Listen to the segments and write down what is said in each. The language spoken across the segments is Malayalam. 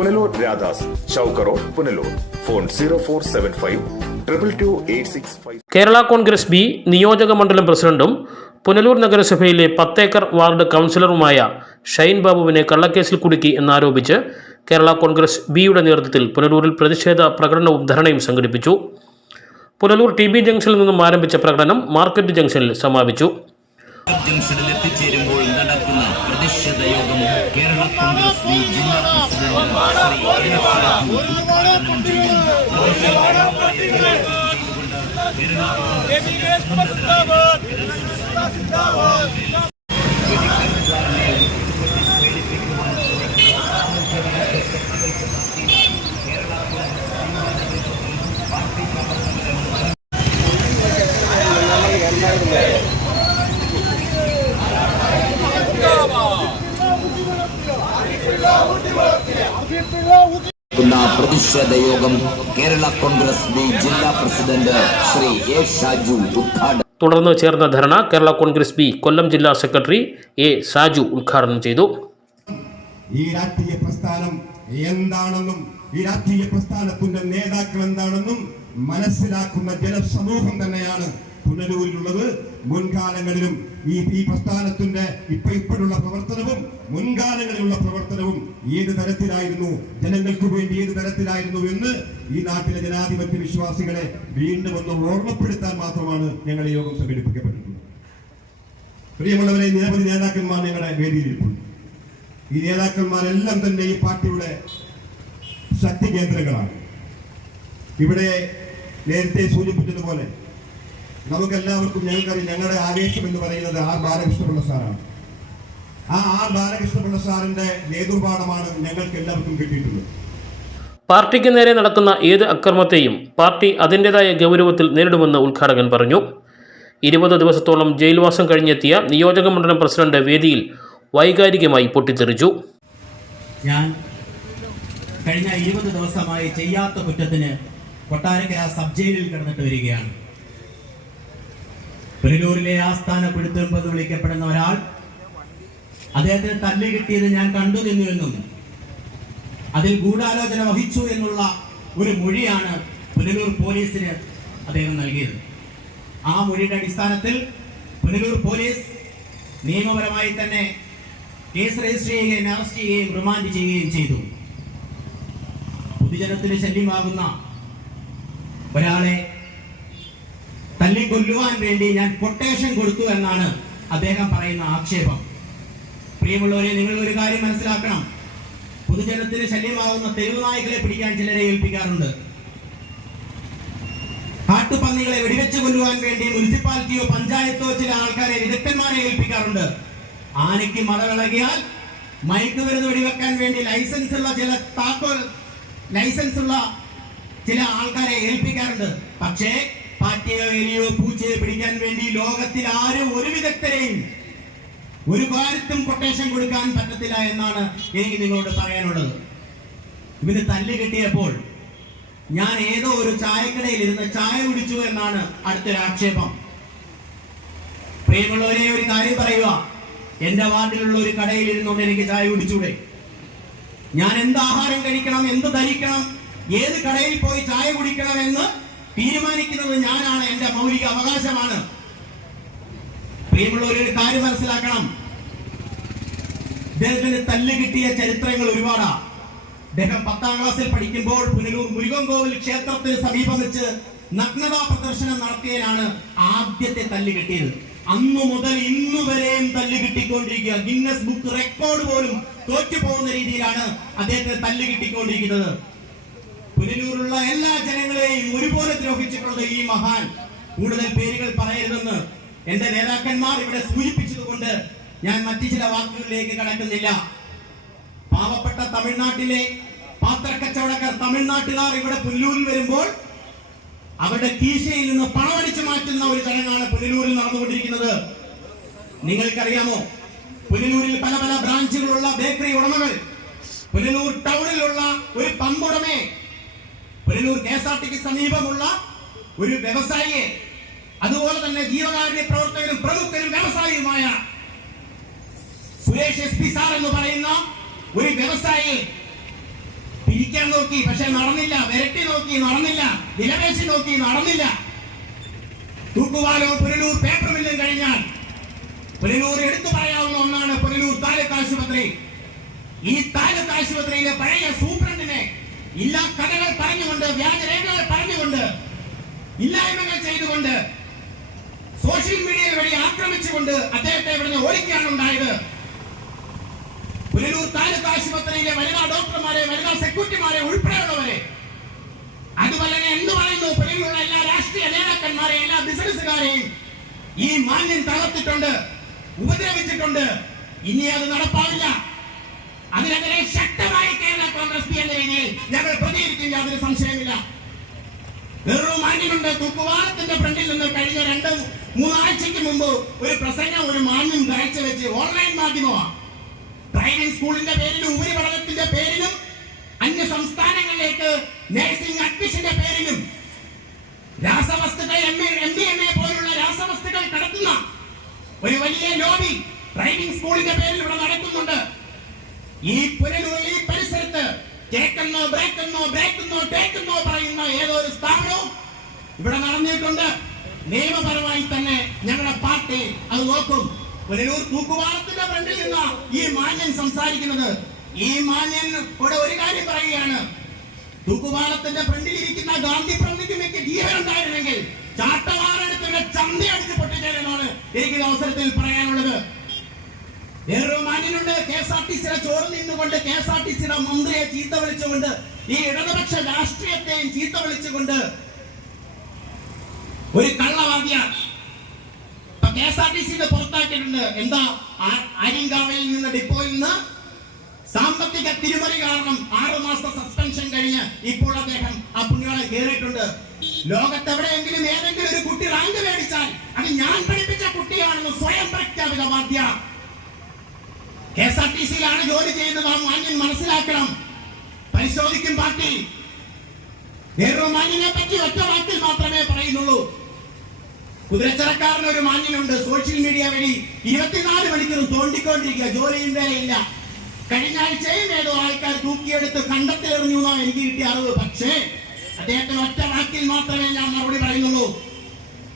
Punalur Radhas, Chowk road, Punalur. Phone 0475222865. Kerala Congress B നിയോജക മണ്ഡലം പ്രസിഡന്റും പുനലൂർ നഗരസഭയിലെ 10 ഏക്കർ വാർഡ് കൗൺസിലറുമായ ഷൈൻ ബാബുവിനെ കള്ളക്കേസിൽ കുടുക്കി എന്നാരോപിച്ച് കേരള കോൺഗ്രസ് ബിയുടെ നേതൃത്വത്തിൽ പുനലൂരിൽ പ്രതിഷേധ പ്രകടനവും ധർണയും സംഘടിപ്പിച്ചു. പുനലൂർ TB ജംഗ്ഷനിൽ നിന്നും ആരംഭിച്ച പ്രകടനം മാർക്കറ്റ് ജംഗ്ഷനിൽ സമാപിച്ചു. ജംഗ്ഷനിൽ എത്തിച്ചേരുമ്പോൾ നടക്കുന്ന പ്രതിഷേധ യോഗം കേരള കോൺഗ്രസ് ബി ജില്ലാ പ്രതിഷേധ യോഗം കേരള കോൺഗ്രസ് ബി ജില്ലാ പ്രസിഡന്റ് ശ്രീ എ ഷാജു ഉദ്ഘാടനം. തുടർന്ന് ചേർന്ന ധർണ കേരള കോൺഗ്രസ് ബി കൊല്ലം ജില്ലാ സെക്രട്ടറി എ ഷാജു ഉദ്ഘാടനം ചെയ്തു. ഈ രാഷ്ട്രീയ പ്രസ്ഥാനം എന്താണെന്നും ഈ രാഷ്ട്രീയ പ്രസ്ഥാനത്തിന്റെ നേതാക്കൾ എന്താണെന്നും മനസ്സിലാക്കുന്ന ജനസമൂഹം തന്നെയാണ് പുനലൂരിലുള്ളത്. മുൻകാലങ്ങളിലും ഈ പ്രസ്ഥാനത്തിന്റെ ഇപ്പോഴുള്ള പ്രവർത്തനവും മുൻകാലങ്ങളിലുള്ള പ്രവർത്തനവും ഏത് തരത്തിലായിരുന്നു, ജനങ്ങൾക്ക് വേണ്ടി ഏത് തരത്തിലായിരുന്നു എന്ന് ഈ നാട്ടിലെ ജനാധിപത്യ വിശ്വാസികളെ വീണ്ടും ഒന്ന് ഓർമ്മപ്പെടുത്താൻ മാത്രമാണ് ഞങ്ങൾ ഈ യോഗം സംഘടിപ്പിക്കപ്പെട്ടിട്ടുള്ളത്. പ്രിയമുള്ളവരെ, നിരവധി നേതാക്കന്മാർ ഞങ്ങളുടെ വേദിയിലിരിപ്പുണ്ട്. ഈ നേതാക്കന്മാരെല്ലാം തന്നെ ഈ പാർട്ടിയുടെ ശക്തി കേന്ദ്രങ്ങളാണ്. ഇവിടെ നേരത്തെ സൂചിപ്പിച്ചതുപോലെ നമുക്കെല്ലാവർക്കും ഞങ്ങൾക്കറിയാം, ഞങ്ങളുടെ ആവേശം എന്ന് പറയുന്നത് ആർ ബാലകൃഷ്ണപിള്ള സാറാണ്. ആ ആർ ബാലകൃഷ്ണപിള്ള സാറിന്റെ നേതൃപാഠമാണ് ഞങ്ങൾക്ക് എല്ലാവർക്കും കിട്ടിയിട്ടുള്ളത്. പാർട്ടിക്ക് നേരെ നടക്കുന്ന ഏത് അക്രമത്തെയും പാർട്ടി അതിൻ്റെതായ ഗൗരവത്തിൽ നേരിടുമെന്ന് ഉദ്ഘാടകൻ പറഞ്ഞു. 20 ദിവസത്തോളം ജയിൽവാസം കഴിഞ്ഞെത്തിയ നിയോജക മണ്ഡലം പ്രസിഡന്റ് വേദിയിൽ വൈകാരികമായി പൊട്ടിത്തെറിച്ചു. ഞാൻ കഴിഞ്ഞ 20 ദിവസമായി ചെയ്യാത്ത കുറ്റത്തിന് കൊട്ടാരക്കര സബ് ജയിലിൽ കിടന്നിട്ട് വരികയാണ്. പുനലൂരിലെ ആസ്ഥാന പിടുത്തെടുപ്പെന്ന് വിളിക്കപ്പെടുന്ന ഒരാൾ അദ്ദേഹത്തിന് തല്ല് കിട്ടിയത് ഞാൻ കണ്ടു നിന്നുവെന്നും അതിൽ ഗൂഢാലോചന വഹിച്ചു എന്നുള്ള ഒരു മൊഴിയാണ് പുനലൂർ പോലീസിന് അദ്ദേഹം നൽകിയത്. ആ മൊഴിയുടെ അടിസ്ഥാനത്തിൽ പുനലൂർ പോലീസ് നിയമപരമായി തന്നെ കേസ് രജിസ്റ്റർ ചെയ്യുകയും അറസ്റ്റ് ചെയ്യുകയും റിമാൻഡ് ചെയ്യുകയും ചെയ്തു. പൊതുജനത്തിന് ശല്യമാകുന്ന ഒരാളെ തല്ലിക്കൊല്ലുവാൻ വേണ്ടി ഞാൻ കൊട്ടേഷൻ കൊടുത്തു എന്നാണ് അദ്ദേഹം പറയുന്ന ആക്ഷേപം. പ്രിയമുള്ളവരെ, നിങ്ങൾ ഒരു കാര്യം മനസ്സിലാക്കണം. പൊതുജനത്തിന് ശല്യമാകുന്ന തെരുവ് നായ്ക്കളെ പിടിക്കാൻ ചിലരെ ഏൽപ്പിക്കാറുണ്ട്. കാട്ടുപന്നികളെ വെടിവെച്ച് കൊല്ലുവാൻ വേണ്ടി മുനിസിപ്പാലിറ്റിയോ പഞ്ചായത്തോ ചില ആൾക്കാരെ വിദഗ്ധന്മാരെ ഏൽപ്പിക്കാറുണ്ട്. ആനയ്ക്ക് മതവിളകിയാൽ മയക്കുമരുന്ന് വെടിവെക്കാൻ വേണ്ടി ലൈസൻസ് ഉള്ള ചില ആൾക്കാരെ ഏൽപ്പിക്കാറുണ്ട്. പക്ഷേ പാറ്റയോ എലിയോ പൂച്ചയോ പിടിക്കാൻ വേണ്ടി ലോകത്തിൽ ആരും ഒരു വിദഗ്ധരെയും ഒരു കാര്യത്തും കൊട്ടേഷൻ കൊടുക്കാൻ പറ്റത്തില്ല എന്നാണ് എനിക്ക് നിങ്ങളോട് പറയാനുള്ളത്. ഇവന് തല്ല് കിട്ടിയപ്പോൾ ഞാൻ ഏതോ ഒരു ചായക്കടയിൽ ഇരുന്ന് ചായ കുടിച്ചു എന്നാണ് അടുത്തൊരു ആക്ഷേപം. പ്രിയമുള്ളവരെ, ഒരു കാര്യം പറയുക, എന്റെ വാർഡിലുള്ള ഒരു കടയിൽ ഇരുന്നുകൊണ്ട് എനിക്ക് ചായ കുടിച്ചൂടെ? ഞാൻ എന്ത് ആഹാരം കഴിക്കണം, എന്ത് ധരിക്കണം, ഏത് കടയിൽ പോയി ചായ കുടിക്കണം എന്ന് തീരുമാനിക്കുന്നത് ഞാനാണ്. എന്റെ മൗലിക അവകാശമാണ്. പ്രിയമുള്ളവരൊരു കാര്യം മനസ്സിലാക്കണം. ഇദ്ദേഹത്തിന് തല്ല് കിട്ടിയ ചരിത്രങ്ങൾ ഒരുപാടാ. അദ്ദേഹം 10ാം ക്ലാസ്സിൽ പഠിക്കുമ്പോൾ പുനലൂർ മുരുകൻകോവിൽ ക്ഷേത്രത്തിന് സമീപം വെച്ച് നഗ്നതാ പ്രദർശനം നടത്തിയതിനാണ് ആദ്യത്തെ തല്ല് കിട്ടിയത്. അന്നു മുതൽ ഇന്നു വരെയും തല്ല് കിട്ടിക്കൊണ്ടിരിക്കുക. ഗിന്നസ് ബുക്ക് റെക്കോർഡ് പോലും തോറ്റുപോകുന്ന രീതിയിലാണ് അദ്ദേഹത്തിന് തല്ല് കിട്ടിക്കൊണ്ടിരിക്കുന്നത്. പുനലൂരിലുള്ള എല്ലാ ജനങ്ങളെയും ഒരുപോലെ ദ്രോഹിച്ചിട്ടുണ്ട് ഈ മഹാൻ. കൂടുതൽ പേരുകൾ പറയരുതെന്ന് എന്റെ നേതാക്കന്മാർ ഇവിടെ സൂചിപ്പിച്ചതുകൊണ്ട് ഞാൻ മറ്റു ചില വാക്കുകളിലേക്ക് കടക്കുന്നില്ല. പാവപ്പെട്ട തമിഴ്നാട്ടിലെ പാത്രക്കച്ചവടക്കാർ, തമിഴ്നാട്ടുകാർ ഇവിടെ പുനലൂരിൽ വരുമ്പോൾ അവരുടെ കീശയിൽ നിന്ന് പണമടിച്ചു മാറ്റുന്ന ഒരു ചടങ്ങാണ് പുനലൂരിൽ നടന്നുകൊണ്ടിരിക്കുന്നത്. നിങ്ങൾക്കറിയാമോ, പുനലൂരിൽ പല പല ബ്രാഞ്ചുകളുള്ള ബേക്കറി ഉടമകൾ, പുനലൂർ ടൗണിലുള്ള ഒരു പമ്പുടമയെ, പുനലൂർ KSRTക്ക് സമീപമുള്ള ഒരു വ്യവസായിയെ, അതുപോലെ തന്നെ ജീവകാരുണ്യ പ്രവർത്തകരും പ്രമുഖരും വ്യവസായിയുമായ സുരേഷ് SP സാർ എന്ന് പറയുന്ന ഒരു വ്യവസായിയെ പിരിക്കാൻ നോക്കി, പക്ഷെ നടന്നില്ല. വിരട്ടി നോക്കി, നടന്നില്ല. വിലപേശി നോക്കി, നടന്നില്ല. തൂക്കുവാലോ പുനലൂർ പേപ്പർ മില്ലും കഴിഞ്ഞാൽ പുനലൂർ എടുത്തു പറയാവുന്ന ഒന്നാണ് പുനലൂർ താലൂക്ക് ആശുപത്രി. ഈ താലൂക്ക് ആശുപത്രിയിലെ പഴയ സൂപ്രണ്ടിനെ ഇല്ലാ കഥകൾ പറഞ്ഞുകൊണ്ട്, വ്യാജരേഖകൾ പറഞ്ഞുകൊണ്ട്, ഇല്ലായ്മകൾ ചെയ്തുകൊണ്ട്, സോഷ്യൽ മീഡിയ വഴി ആക്രമിച്ചുകൊണ്ട് അദ്ദേഹത്തെ ഇവിടുന്ന് ഓടിക്കുകയാണ് ഉണ്ടായത്. പുനലൂർ താലൂക്ക് ആശുപത്രിയിലെ വനിതാ ഡോക്ടർമാരെ, വനിതാ സെക്യൂരിറ്റിമാരെ ഉൾപ്പെടെയുള്ളവരെ, അതുപോലെ എന്ത് പറയുന്നു, പുനലൂരിലുള്ള എല്ലാ രാഷ്ട്രീയ നേതാക്കന്മാരെയും എല്ലാ ബിസിനസ്സുകാരെയും ഈ മാന്യം തകർത്തിട്ടുണ്ട്, ഉപദ്രവിച്ചിട്ടുണ്ട്. ഇനി അത് നടപ്പാവില്ല. അതിനെതിരെ ശക്തമായി കേരള കോൺഗ്രസ് പി എന്ന രീതിയിൽ ഞങ്ങൾ പ്രതികരിക്കും, യാതൊരു സംശയമില്ല. വേറൊരു മാന്യമുണ്ട്. തൂക്കുവാലത്തിന്റെ ഫ്രണ്ടിൽ നിന്ന് കഴിഞ്ഞ 2-3 ആഴ്ചയ്ക്ക് മുമ്പ് ഒരു പ്രസംഗം ഒരു മാന്യം കാഴ്ചവെച്ച് ഓൺലൈൻ മാധ്യമമാണ്. ഡ്രൈവിംഗ് സ്കൂളിന്റെ പേരിലും ഉപരിപഠനത്തിന്റെ പേരിലും അന്യ സംസ്ഥാനങ്ങളിലേക്ക് നഴ്സിംഗ് അഡ്മിഷന്റെ പേരിലും രാസവസ്തുക്കൾ MDMA പോലുള്ള രാസവസ്തുക്കൾ കടത്തുന്ന ഒരു വലിയ ലോബി ഡ്രൈവിംഗ് സ്കൂളിന്റെ പേരിൽ ഇവിടെ നടക്കുന്നുണ്ട്. ഈ പുനലൂരിൽ ഈ പരിസരത്ത് കേൾക്കുന്നോ ബ്രേക്കുന്നോ ടേക്കുന്നോ പറയുന്ന ഏതോ ഒരു സ്ഥാപനവും ഇവിടെ നടന്നിട്ടുണ്ട്. നിയമപരമായി തന്നെ ഞങ്ങളുടെ പാർട്ടി അത് നോക്കും. പുനലൂർ തൂക്കുപാലത്തിന്റെ ഫ്രണ്ടിൽ നിന്ന് ഈ മാന്യൻ സംസാരിക്കുന്നത്. ഈ മാന്യൻ ഇവിടെ ഒരു കാര്യം പറയുകയാണ്, തൂക്കുപാലത്തിന്റെ ഫ്രണ്ടിൽ ഇരിക്കുന്ന ഗാന്ധി പ്രതിമയ്ക്ക് ജീവനുണ്ടായിരുന്നെങ്കിൽ ചാട്ടവാറെടുത്ത് ചന്തയടിച്ച് പൊട്ടിച്ചേരെന്നാണ് എനിക്ക് അവസരത്തിൽ പറയാനുള്ളത്. വേറൊരു മാന്യനുണ്ട്. KSRTCയുടെ ചോറ് നിന്നുകൊണ്ട് KSRTCയുടെ മന്ത്രിയെ ചീത്ത വിളിച്ചുകൊണ്ട്, ഈ ഇടതുപക്ഷ രാഷ്ട്രീയത്തെയും ചീത്ത വിളിച്ചുകൊണ്ട് ഒരു കള്ളവാദ്യ KSRTCയുടെ പുറത്താക്കിയിട്ടുണ്ട്. എന്താ, ആര്യങ്കാവിൽ നിന്ന് ഡിപ്പോയിൽ നിന്ന് സാമ്പത്തിക തിരിമറി കാരണം 6 മാസത്തെ സസ്പെൻഷൻ കഴിഞ്ഞ് ഇപ്പോൾ അദ്ദേഹം ആ പുണ്യാളെ കയറിയിട്ടുണ്ട്. ലോകത്തെവിടെയെങ്കിലും ഏതെങ്കിലും ഒരു കുട്ടി റാങ്ക് മേടിച്ചാൽ അത് ഞാൻ പഠിപ്പിച്ച കുട്ടിയാണെന്ന് സ്വയം പ്രഖ്യാപിത വാദ്യ. KSRTCയിലാണ് ജോലി ചെയ്യുന്നത്. ആ മാന്യൻ മനസ്സിലാക്കണം. പരിശോധിക്കും പാർട്ടി. വേറൊരു മാന്യനെ പറ്റി ഒറ്റ വാക്കിൽ മാത്രമേ പറയുന്നുള്ളൂ. കുതിരച്ചറക്കാരന് ഒരു മാന്യനുണ്ട്. സോഷ്യൽ മീഡിയ വഴി 24 മണിക്കൂറും തോണ്ടിക്കൊണ്ടിരിക്കുക, ജോലിയും വേലയില്ല. കഴിഞ്ഞ ആഴ്ചയും ഏതോ ആൾക്കാർ തൂക്കിയെടുത്ത് കണ്ടത്തിലെറിഞ്ഞു എന്നാണ് എനിക്ക് കിട്ടിയ അറിവ്. പക്ഷേ അദ്ദേഹത്തിന് ഒറ്റ വാക്കിൽ മാത്രമേ ഞാൻ മറുപടി പറയുന്നുള്ളൂ.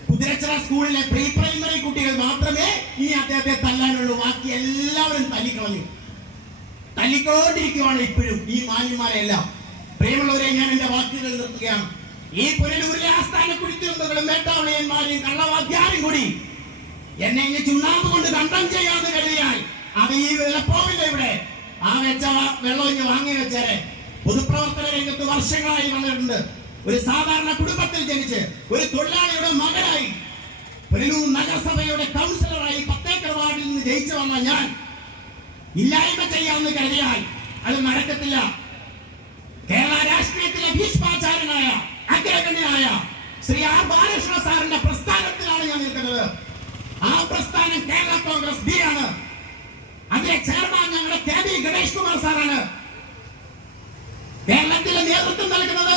കുതിരച്ചിറ സ്കൂളിലെ പ്രീ പ്രൈമറി കുട്ടികൾ മാത്രമേ ഇനി അദ്ദേഹത്തെ തല്ലാനുള്ളൂ. ബാക്കി എല്ലാവരും തല്ലിക്കളഞ്ഞു, തല്ലിക്കൊണ്ടിരിക്കുകയാണ് ഇപ്പോഴും ഈ മാന്യന്മാരെല്ലാം. പ്രിയമുള്ളവരെ, ഞാൻ എന്റെ വാക്കുകൾ നിർത്തുകയാണ്. ഈ പുനലൂരിലെ ആസ്ഥാന കുടിത്തുമ്പകളും മേട്ടാവളിയന്മാരെയും കള്ളവാദ്യാരും കൂടി എന്നെ ഇനി ചുണ്ണാമ്പ് കൊണ്ട് കണ്ടം ചെയ്യാന്ന് കരുതിയാൽ അത് ഈ വിലപ്പോവില്ല. ഇവിടെ ആ വെച്ച വെള്ളം ഇനി വാങ്ങി വെച്ചേരെ. പൊതുപ്രവർത്തന രംഗത്ത് വർഷങ്ങളായി വന്നിട്ടുണ്ട്. ഒരു സാധാരണ കുടുംബത്തിൽ ജനിച്ച് ഒരു തൊഴിലാളിയുടെ മകനായി പുനലൂർ നഗരസഭയുടെ കൗൺസിലറായി 10 ഏക്കർ വാർഡിൽ നിന്ന് ജയിച്ചു വന്ന ഞാൻ ഇല്ലായ്മ ചെയ്യാമെന്ന് കരുതിയാൽ അത് നടക്കത്തില്ല. കേരള രാഷ്ട്രീയത്തിലെ ഭീഷ്മാചാര്യനായ അഗ്രഗണ്യനായ ശ്രീ R. ബാലകൃഷ്ണ സാറിന്റെ പ്രസ്ഥാനത്തിലാണ് ഞാൻ നിൽക്കുന്നത്. ആ പ്രസ്ഥാനം കേരള കോൺഗ്രസ് ബി ആണ്. അതിലെ ചെയർമാൻ ഞങ്ങളുടെ KB ഗണേഷ് കുമാർ സാറാണ്. കേരളത്തിലെ നേതൃത്വം നൽകുന്നത്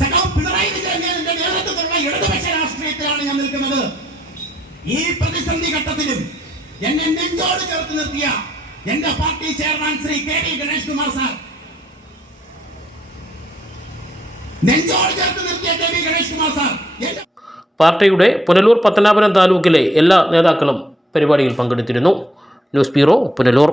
സഖാവ് പിണറായി വിജയന്റെ നേതൃത്വത്തിലുള്ള ഇടതുപക്ഷ രാഷ്ട്രീയത്തിലാണ് ഞാൻ നിൽക്കുന്നത്. ഈ പ്രതിസന്ധി ഘട്ടത്തിലും എന്നെ നെഞ്ചോട് ചേർത്ത് നിർത്തിയ എന്റെ party chairman Shri KB Ganesh Kumar sir, നെഞ്ചോട് ചേർത്ത് നിർത്തിയ KB ഗണേഷ് കുമാർ സാർ. പാർട്ടിയുടെ പുനലൂർ പത്തനാപുരം താലൂക്കിലെ എല്ലാ നേതാക്കളും പരിപാടിയിൽ പങ്കെടുത്തിരുന്നു. News bureau, Punalur.